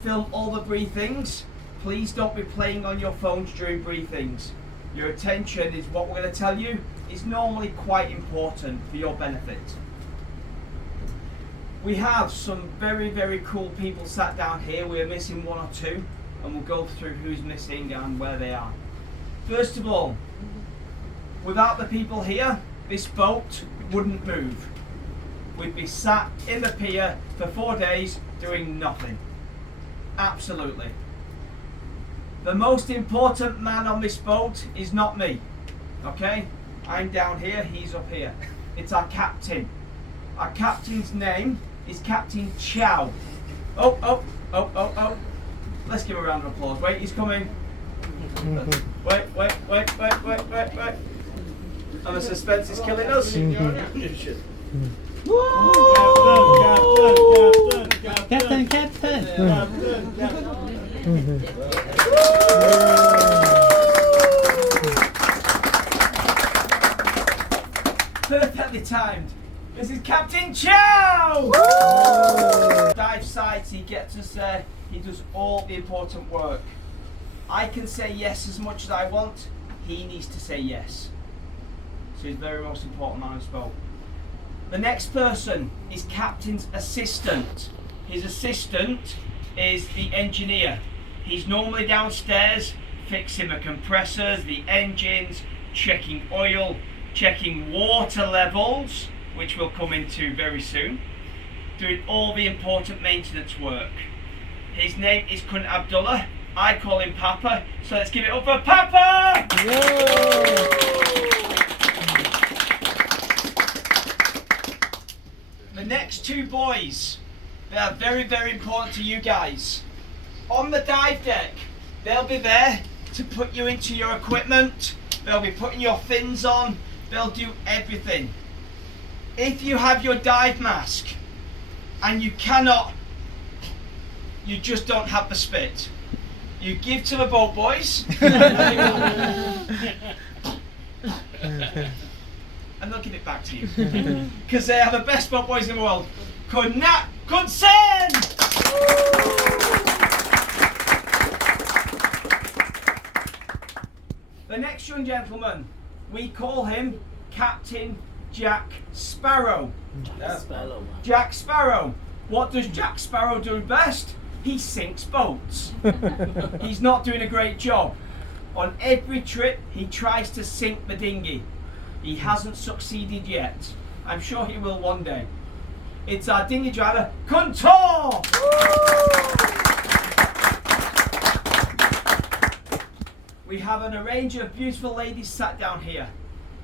Film all the briefings. Please don't be playing on your phones during briefings. Your attention is what we're going to tell you is normally quite important for your benefit. We have some very cool people sat down here. We're missing one or two and we'll go through who's missing and where they are. First of all, without the people here, this boat wouldn't move. We'd be sat in the pier for 4 days doing nothing. Absolutely. The most important man on this boat is not me. Okay? I'm down here, he's up here. It's our captain. Our captain's name is Captain Chow. Oh. Let's give him a round of applause. Wait, he's coming. Wait. And the suspense is killing us. Captain. Perfectly timed. This is Captain Chow! Dive sites, he gets us there. He does all the important work. I can say yes as much as I want. He needs to say yes. So he's very most important man on this boat. The next person is Captain's assistant. His assistant is the engineer. He's normally downstairs fixing the compressors, the engines, checking oil, checking water levels, which we'll come into very soon, doing all the important maintenance work. His name is Kun Abdullah. I call him Papa, so let's give it up for Papa! The next two boys, they are very important to you guys. On the dive deck, they'll be there to put you into your equipment. They'll be putting your fins on. They'll do everything. If you have your dive mask and you just don't have the spit, you give to the boat boys and they'll give it back to you because they are the best boat boys in the world. Sen! The next young gentleman, we call him Captain Jack Sparrow. Jack Sparrow. What does Jack Sparrow do best? He sinks boats. He's not doing a great job. On every trip, he tries to sink the dinghy. He hasn't succeeded yet. I'm sure he will one day. It's our dinghy driver, Contour! We have an array of beautiful ladies sat down here.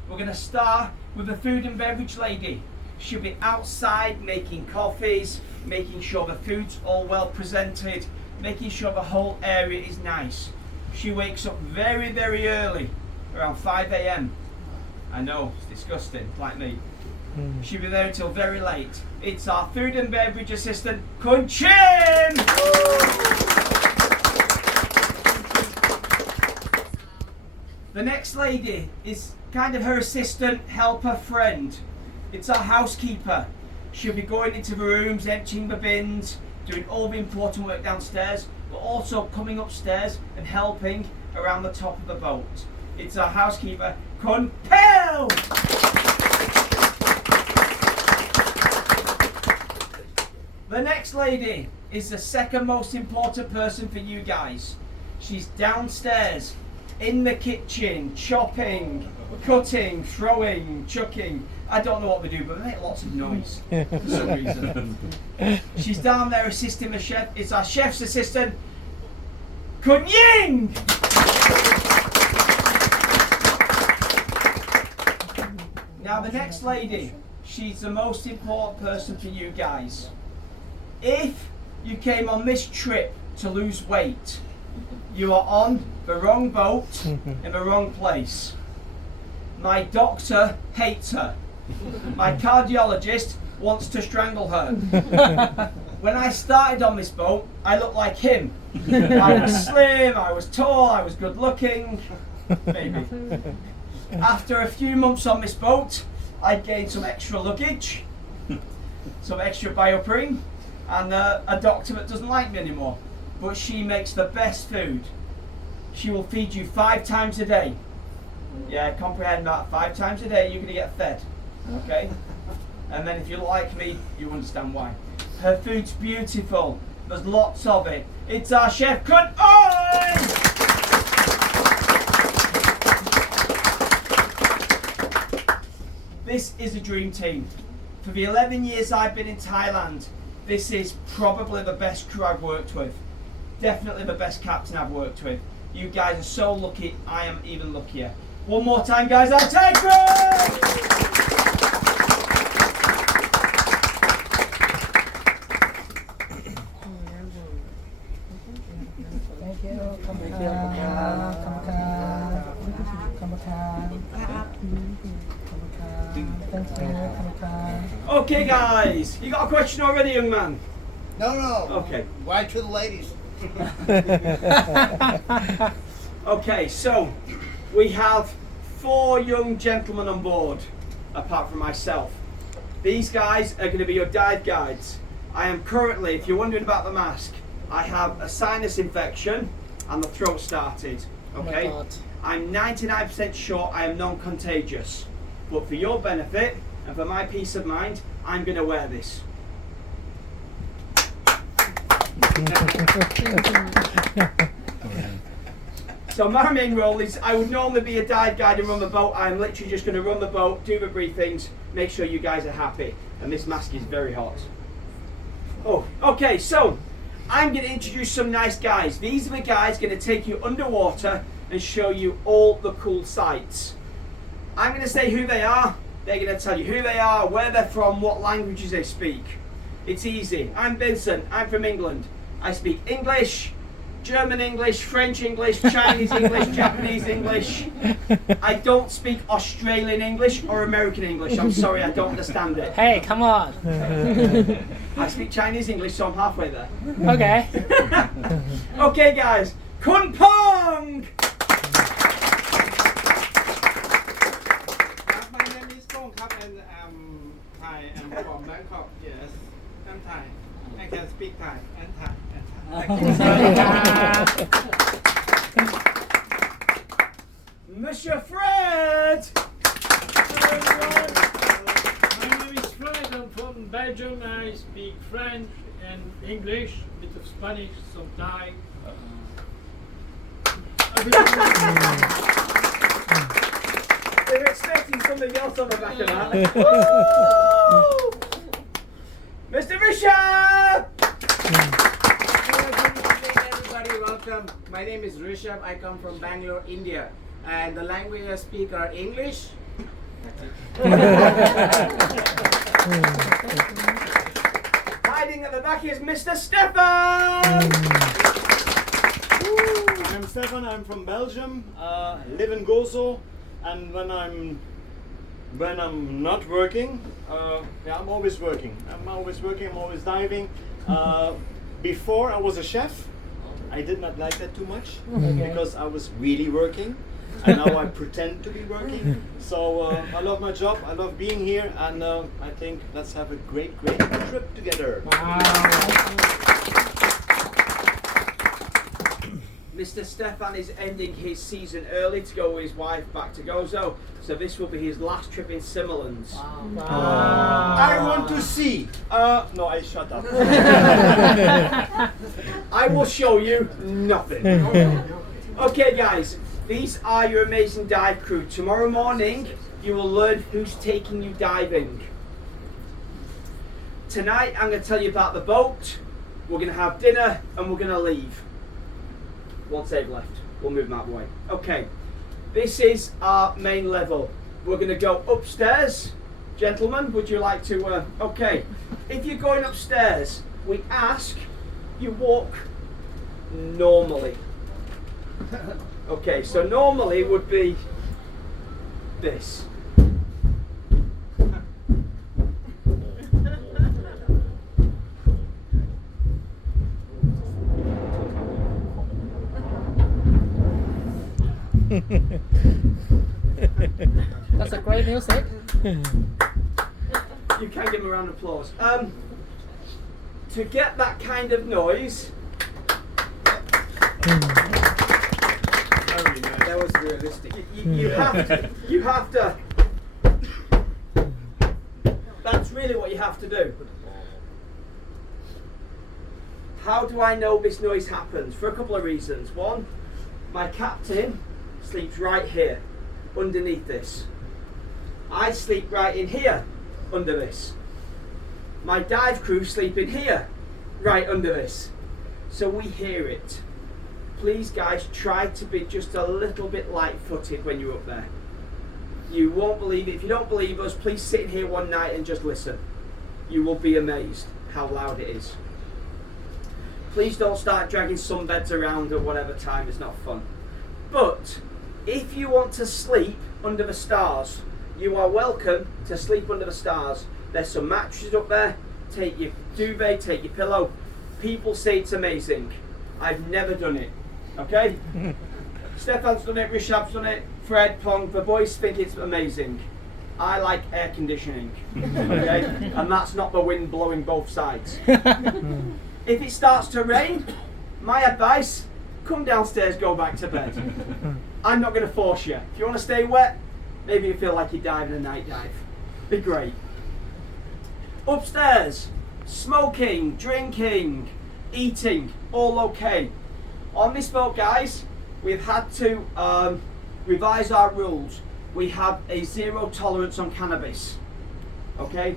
We're going to start with the food and beverage lady. She'll be outside making coffees, making sure the food's all well presented, making sure the whole area is nice. She wakes up very early, around 5 a.m. I know, it's disgusting, like me. She'll be there until very late. It's our food and beverage assistant, Kun Chin! The next lady is kind of her assistant, helper, friend. It's our housekeeper. She'll be going into the rooms, emptying the bins, doing all the important work downstairs, but also coming upstairs and helping around the top of the boat. It's our housekeeper, Kun Pel! The next lady is the second most important person for you guys. She's downstairs in the kitchen, chopping, cutting, throwing, chucking. I don't know what they do, but they make lots of noise for some reason. She's down there assisting the chef. It's our chef's assistant, Kun Ying! Now the next lady, she's the most important person for you guys. If you came on this trip to lose weight, you are on the wrong boat in the wrong place. My doctor hates her. My cardiologist wants to strangle her. When I started on this boat, I looked like him. I was slim, I was tall, I was good looking. Maybe. After a few months on this boat, I gained some extra luggage, some extra bioprene, and a doctor that doesn't like me anymore. but she makes the best food. She will feed you 5 times a day. Yeah, comprehend that. 5 times a day you're going to get fed. Okay? And then if you're like me, you understand why. Her food's beautiful. There's lots of it. It's our chef, Kun Oi! This is a dream team. For the 11 years I've been in Thailand, this is probably the best crew I've worked with. Definitely the best captain I've worked with. You guys are so lucky, I am even luckier. One more time, guys, our Thai crew! Okay, guys, you got a question already, young man? No. Okay. Why to the ladies? Okay, so we have 4 young gentlemen on board, apart from myself. These guys are going to be your dive guides. I am currently, if you're wondering about the mask, I have a sinus infection and the throat started. Okay, I'm 99% sure I am non-contagious, but for your benefit and for my peace of mind, I'm going to wear this. So my main role is, I would normally be a dive guide and run the boat. I'm literally just going to run the boat, do the briefings, make sure you guys are happy. And this mask is very hot. Oh, okay, so I'm going to introduce some nice guys. These are the guys going to take you underwater and show you all the cool sights. I'm going to say who they are. They're going to tell you who they are, where they're from, what languages they speak. It's easy. I'm Vincent. I'm from England. I speak English, German English, French English, Chinese English, Japanese English. I don't speak Australian English or American English. I'm sorry, I don't understand it. Hey, come on. I speak Chinese English, so I'm halfway there. Okay. Okay, guys. Kun Pong! My name is Tong Kap and I'm Thai. I'm from Bangkok. Yes, I'm Thai. I can speak Thai and Thai. Monsieur Fred! Hello everyone. My name is Fred. I'm from Belgium. I speak French and English, a bit of Spanish, some Thai. They were expecting something else on the back of that. Woo! Mr. Rishabh! Everybody, welcome. My name is Rishabh. I come from Bangalore, India, and the language I speak are English. Hiding at the back is Mr. Stefan! I'm Stefan, I'm from Belgium, live in Gozo, and when I'm not working, I'm always working. I'm always diving. Before I was a chef, I did not like that too much because I was really working, and now I pretend to be working. So I love my job, I love being here, and I think let's have a great trip together. Mr. Stefan is ending his season early to go with his wife back to Gozo, so this will be his last trip in Simmerlands. I want to see. No, I shut up. I will show you nothing. Okay, guys, these are your amazing dive crew. Tomorrow morning, you will learn who's taking you diving. Tonight, I'm going to tell you about the boat. We're going to have dinner and we're going to leave. Once they've left, we'll move them out of the way. Okay, this is our main level. We're going to go upstairs. Gentlemen, would you like to, okay. If you're going upstairs, we ask you walk normally. Okay, so normally would be this. That's a great music. You can give him a round of applause. To get that kind of noise, Very nice. That was realistic. You have to. That's really what you have to do. How do I know this noise happens? For a couple of reasons. One, my captain sleeps right here, underneath this. I sleep right in here, under this. My dive crew sleep in here, right under this. So we hear it. Please guys, try to be just a little bit light-footed when you're up there. You won't believe it. If you don't believe us, please sit in here one night and just listen. You will be amazed how loud it is. Please don't start dragging sunbeds around at whatever time, it's not fun. But if you want to sleep under the stars, you are welcome to sleep under the stars. There's some mattresses up there. Take your duvet, take your pillow. People say it's amazing. I've never done it. Okay? Stefan's done it, Rishabh's done it, Fred, Pong, the boys think it's amazing. I like air conditioning. Okay? And that's not the wind blowing both sides. If it starts to rain, my advice, come downstairs, go back to bed. I'm not going to force you. If you want to stay wet, maybe you feel like you're diving a night dive. Be great. Upstairs, smoking, drinking, eating, all okay. On this boat, guys, we've had to revise our rules. We have a zero tolerance on cannabis. Okay?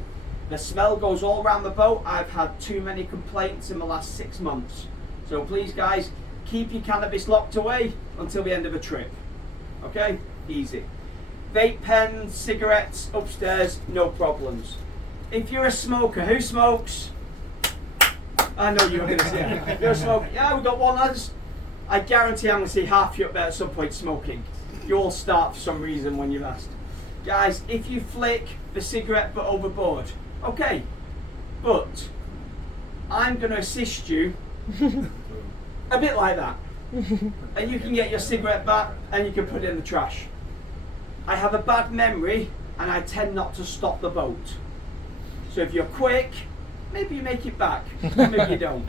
The smell goes all around the boat. I've had too many complaints in the last 6 months. So please, guys, keep your cannabis locked away until the end of the trip. Okay? Easy. Vape pens, cigarettes, upstairs, no problems. If you're a smoker, who smokes? I know you were going to say it. If you're a smoker, yeah, we've got one, lads. I guarantee I'm going to see half you up there at some point smoking. You all start for some reason when you've asked. Guys, if you flick the cigarette butt overboard, okay, but I'm going to assist you a bit like that. And you can get your cigarette back and you can put it in the trash. I have a bad memory and I tend not to stop the boat. So if you're quick, maybe you make it back, maybe you don't.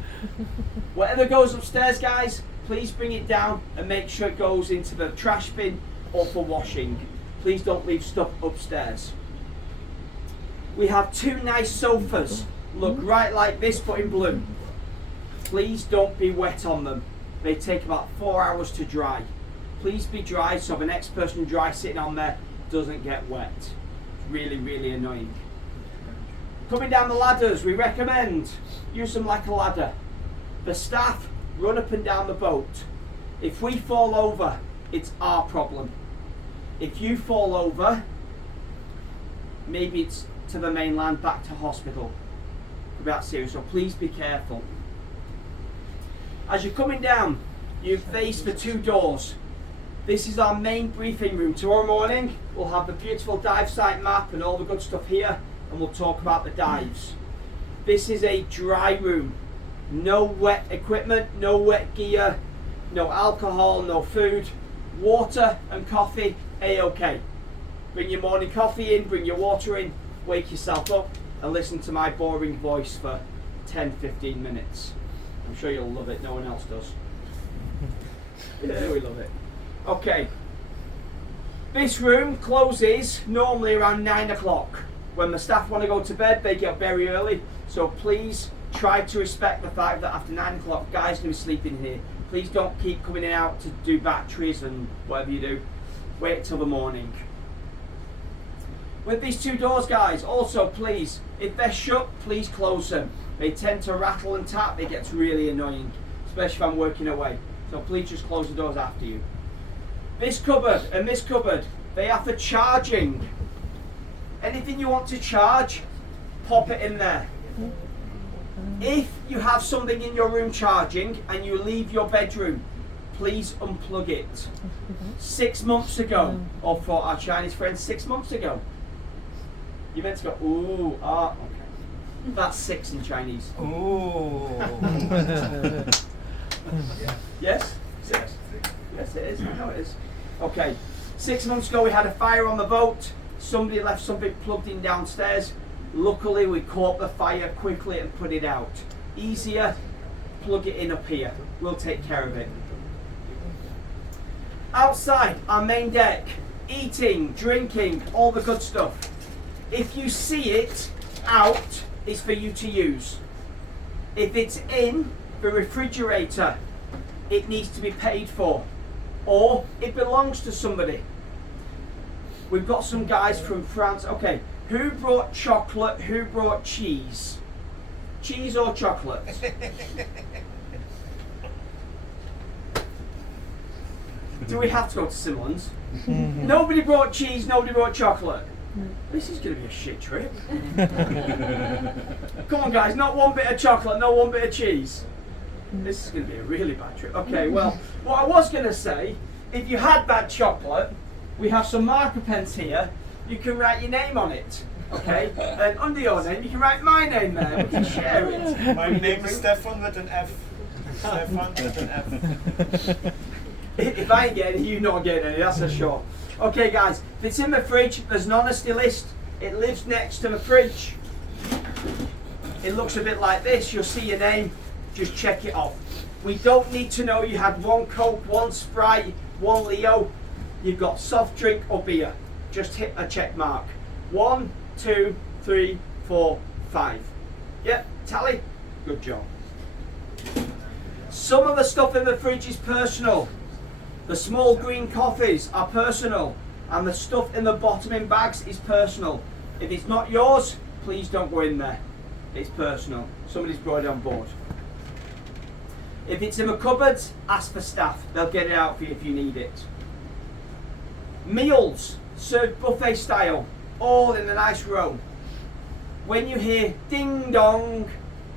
Whatever goes upstairs, guys, please bring it down and make sure it goes into the trash bin or for washing. Please don't leave stuff upstairs. We have 2 nice sofas, look right like this but in blue. Please don't be wet on them. They take about 4 hours to dry. Please be dry so the next person dry sitting on there doesn't get wet. It's really, really annoying. Coming down the ladders, we recommend use them like a ladder. The staff run up and down the boat. If we fall over, it's our problem. If you fall over, maybe it's to the mainland, back to hospital. That's serious, so please be careful. As you're coming down, you face the 2 doors. This is our main briefing room. Tomorrow morning, we'll have the beautiful dive site map and all the good stuff here, and we'll talk about the dives. This is a dry room. No wet equipment, no wet gear, no alcohol, no food. Water and coffee, A-okay. Bring your morning coffee in, bring your water in, wake yourself up and listen to my boring voice for 10-15 minutes. I'm sure you'll love it, no one else does. Yeah, we love it. Okay. This room closes normally around 9 o'clock. When the staff want to go to bed, they get up very early. So please try to respect the fact that after 9 o'clock, guys can sleep in here. Please don't keep coming in and out to do batteries and whatever you do. Wait till the morning. With these 2 doors, guys, also please, if they're shut, please close them. They tend to rattle and tap, it gets really annoying, especially if I'm working away. So please just close the doors after you. This cupboard and this cupboard, they are for charging. Anything you want to charge, pop it in there. If you have something in your room charging and you leave your bedroom, please unplug it. 6 months ago, or for our Chinese friends, 6 months ago. You meant to go, ooh, ah, okay. That's 6 in Chinese. Ooh. Yes? 6? Yes, it is. I know it is. Okay. 6 months ago, we had a fire on the boat. Somebody left something plugged in downstairs. Luckily, we caught the fire quickly and put it out. Easier, plug it in up here. We'll take care of it. Outside, our main deck, eating, drinking, all the good stuff. If you see it out, it's for you to use. If it's in the refrigerator, it needs to be paid for, or it belongs to somebody. We've got some guys from France. Okay, who brought chocolate? Who brought cheese? Cheese or chocolate? Do we have to go to Simon's? Nobody brought cheese, nobody brought chocolate. This is going to be a shit trip. Come on guys, not one bit of chocolate, not one bit of cheese. This is going to be a really bad trip. Okay, well, what I was going to say, if you had that chocolate, we have some marker pens here. You can write your name on it. Okay? And under your name, you can write my name there. We can share it. My name is Stefan with an F. Stefan with an F. If I ain't getting it, you're not getting any, that's for sure. Okay guys, if it's in the fridge, there's an honesty list. It lives next to the fridge. It looks a bit like this. You'll see your name, just check it off. We don't need to know you had one Coke, one Sprite, one Leo. You've got soft drink or beer. Just hit a check mark. 1, 2, 3, 4, 5. Yep, tally. Good job. Some of the stuff in the fridge is personal. The small green coffees are personal, and the stuff in the bottom in bags is personal. If it's not yours, please don't go in there. It's personal. Somebody's brought it on board. If it's in the cupboards, ask for staff. They'll get it out for you if you need it. Meals served buffet style, all in a nice row. When you hear ding dong,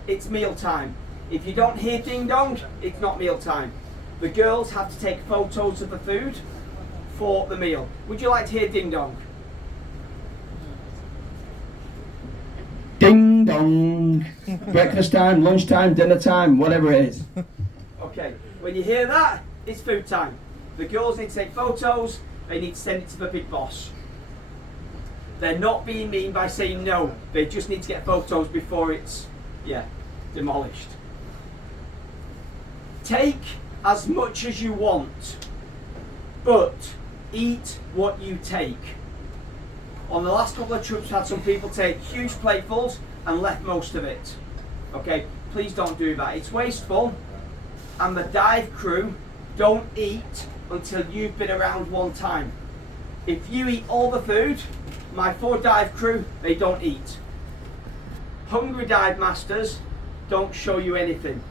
it's meal time. If you don't hear ding dong, it's not meal time. The girls have to take photos of the food for the meal. Would you like to hear ding dong? Ding dong. Breakfast time, lunchtime, dinner time, whatever it is. Okay, when you hear that, it's food time. The girls need to take photos, they need to send it to the big boss. They're not being mean by saying no, they just need to get photos before it's, demolished. Take as much as you want, but eat what you take. On the last couple of trips, we've had some people take huge platefuls and left most of it. Okay, please don't do that. It's wasteful, and the dive crew don't eat until you've been around one time. If you eat all the food, my 4 dive crew, they don't eat. Hungry dive masters don't show you anything.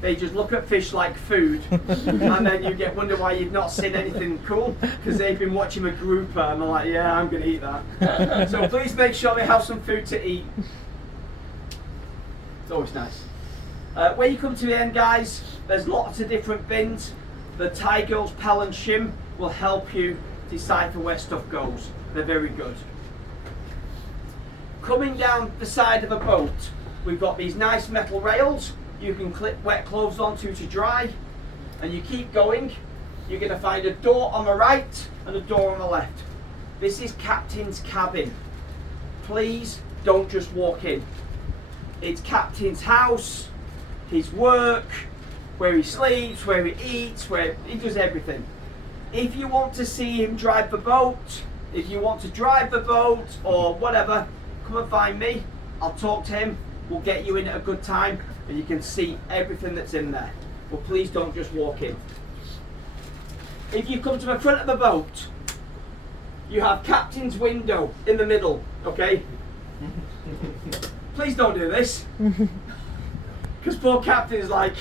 They just look at fish like food, and then you wonder why you've not seen anything cool, because they've been watching a grouper and they're like, yeah, I'm going to eat that. So please make sure they have some food to eat. It's always nice. When you come to the end, guys, there's lots of different bins. The Thai Girls Pal and Shim will help you decipher where stuff goes. They're very good. Coming down the side of a boat, we've got these nice metal rails you can clip wet clothes onto to dry, and you keep going. You're going to find a door on the right and a door on the left. This is Captain's cabin. Please don't just walk in. It's Captain's house, his work, where he sleeps, where he eats, where he does everything. If you want to see him drive the boat, if you want to drive the boat or whatever, come and find me. I'll talk to him. We'll get you in at a good time and you can see everything that's in there. But please don't just walk in. If you come to the front of the boat, you have Captain's window in the middle, okay? Please don't do this. Because poor Captain's like,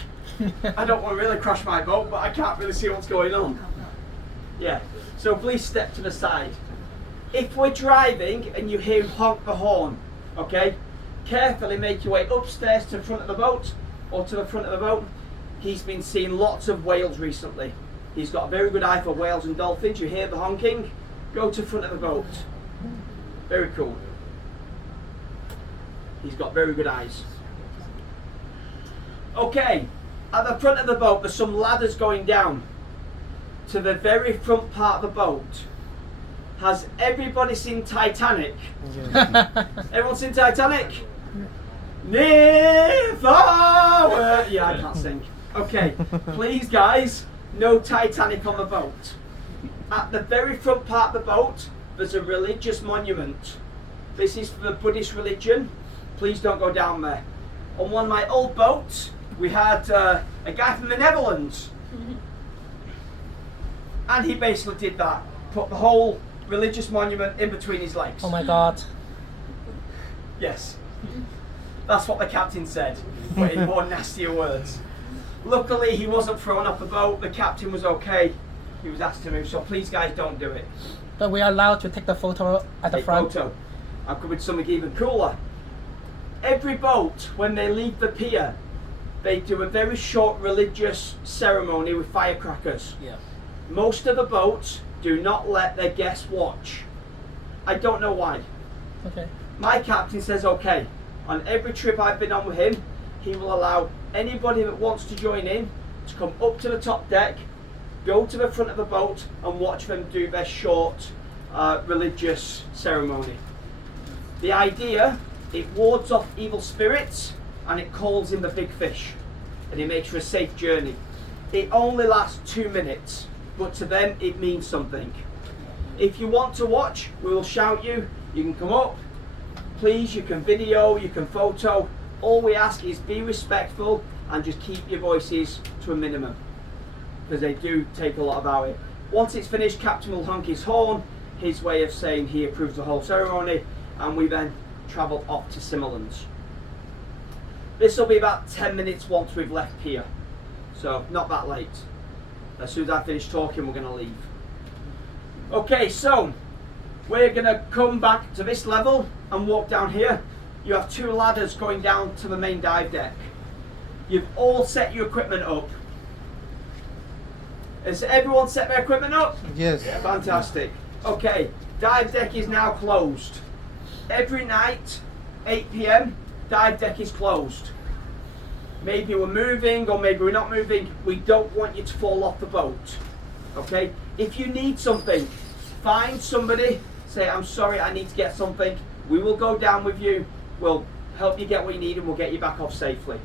I don't want to really crash my boat, but I can't really see what's going on. Yeah, so please step to the side. If we're driving and you hear him honk the horn, okay, carefully make your way upstairs to the front of the boat or to the front of the boat. He's been seeing lots of whales recently. He's got a very good eye for whales and dolphins. You hear the honking, go to the front of the boat. Very cool. He's got very good eyes. Okay, at the front of the boat there's some ladders going down to the very front part of the boat. Has everybody seen Titanic? Everyone seen Titanic? Near, far, yeah, I can't sing. Okay, please guys, no Titanic on the boat. At the very front part of the boat, there's a religious monument. This is for the Buddhist religion. Please don't go down there. On one of my old boats, we had a guy from the Netherlands. And he basically did that. Put the whole religious monument in between his legs. Oh my god. Yes. That's what the captain said, but in more nastier words. Luckily, he wasn't thrown off the boat. The captain was okay. He was asked to move, so please guys don't do it. But we are allowed to take the photo at the Take front. photo. I've covered something even cooler. Every boat, when they leave the pier, they do a very short religious ceremony with firecrackers. Yeah. Most of the boats do not let their guests watch. I don't know why. Okay. My captain says okay. On every trip I've been on with him, he will allow anybody that wants to join in to come up to the top deck, go to the front of the boat and watch them do their short religious ceremony. The idea, it wards off evil spirits and it calls in the big fish and it makes for a safe journey. It only lasts 2 minutes, but to them it means something. If you want to watch, we will shout you. You can come up. Please, you can video, you can photo. All we ask is be respectful and just keep your voices to a minimum, because they do take a lot about it. Once it's finished, Captain will honk his horn, his way of saying he approves the whole ceremony, and we then travel off to Simmerlands. This will be about 10 minutes once we've left pier, so not that late. As soon as I finish talking, we're going to leave. Okay, so we're going to come back to this level and walk down here. You have 2 ladders going down to the main dive deck. You've all set your equipment up. Has everyone set their equipment up? Yes. Yeah, fantastic. Okay, dive deck is now closed. Every night, 8 PM, dive deck is closed. Maybe we're moving or maybe we're not moving. We don't want you to fall off the boat. Okay? If you need something, find somebody, say, I'm sorry, I need to get something. We will go down with you. We'll help you get what you need and we'll get you back off safely.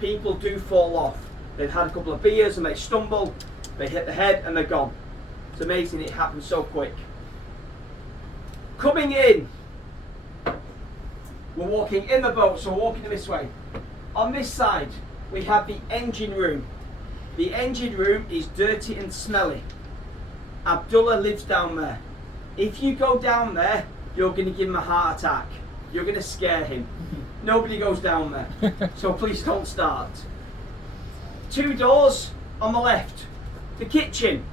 People do fall off. They've had a couple of beers and they stumble, they hit the head and they're gone. It's amazing it happens so quick. Coming in, we're walking in the boat, so we're walking this way. On this side, we have the engine room. The engine room is dirty and smelly. Abdullah lives down there. If you go down there, you're going to give him a heart attack. You're going to scare him. Nobody goes down there, so please don't start. 2 doors on the left. The kitchen.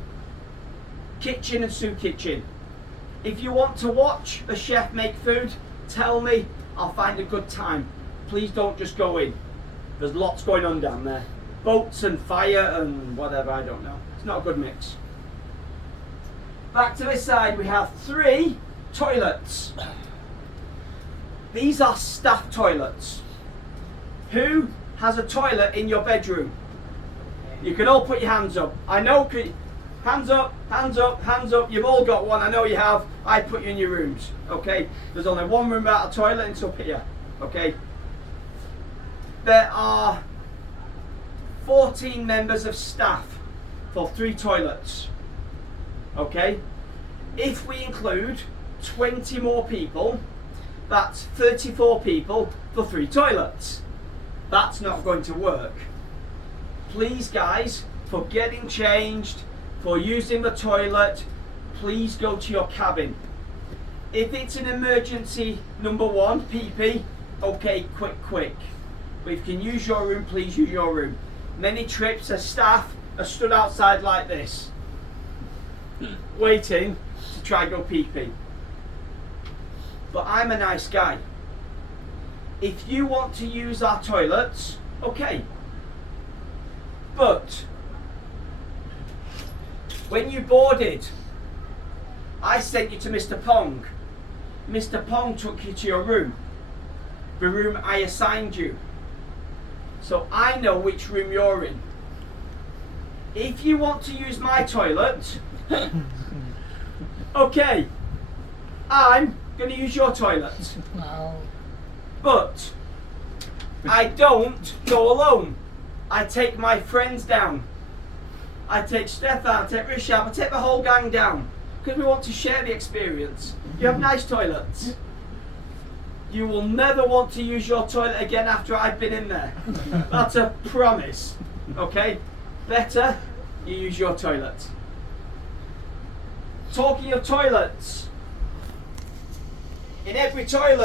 Kitchen and soup kitchen. If you want to watch the chef make food, tell me, I'll find a good time. Please don't just go in. There's lots going on down there. Boats and fire and whatever, I don't know. It's not a good mix. Back to this side, we have 3 toilets. These are staff toilets. Who has a toilet in your bedroom? You can all put your hands up. I know, hands up, hands up, hands up. You've all got one, I know you have. I put you in your rooms, okay? There's only one room without a toilet and it's up here, okay? There are 14 members of staff for 3 toilets, okay? If we include 20 more people, that's 34 people for 3 toilets. That's not going to work. Please guys, for getting changed, for using the toilet, please go to your cabin. If it's an emergency number 1, PP, okay, quick. But if you can use your room, please use your room. Many trips, the staff are stood outside like this, waiting to try and go PP. But I'm a nice guy. If you want to use our toilets, okay. But when you boarded, I sent you to Mr. Pong. Mr. Pong took you to your room, the room I assigned you. So I know which room you're in. If you want to use my toilet, okay, I'm going to use your toilet. Wow. But I don't go alone. I take my friends down. I take Stefan, I take Rishab, I take the whole gang down because we want to share the experience. You have nice toilets. You will never want to use your toilet again after I've been in there. That's a promise. Okay? Better you use your toilet. Talking of toilets, in every toilet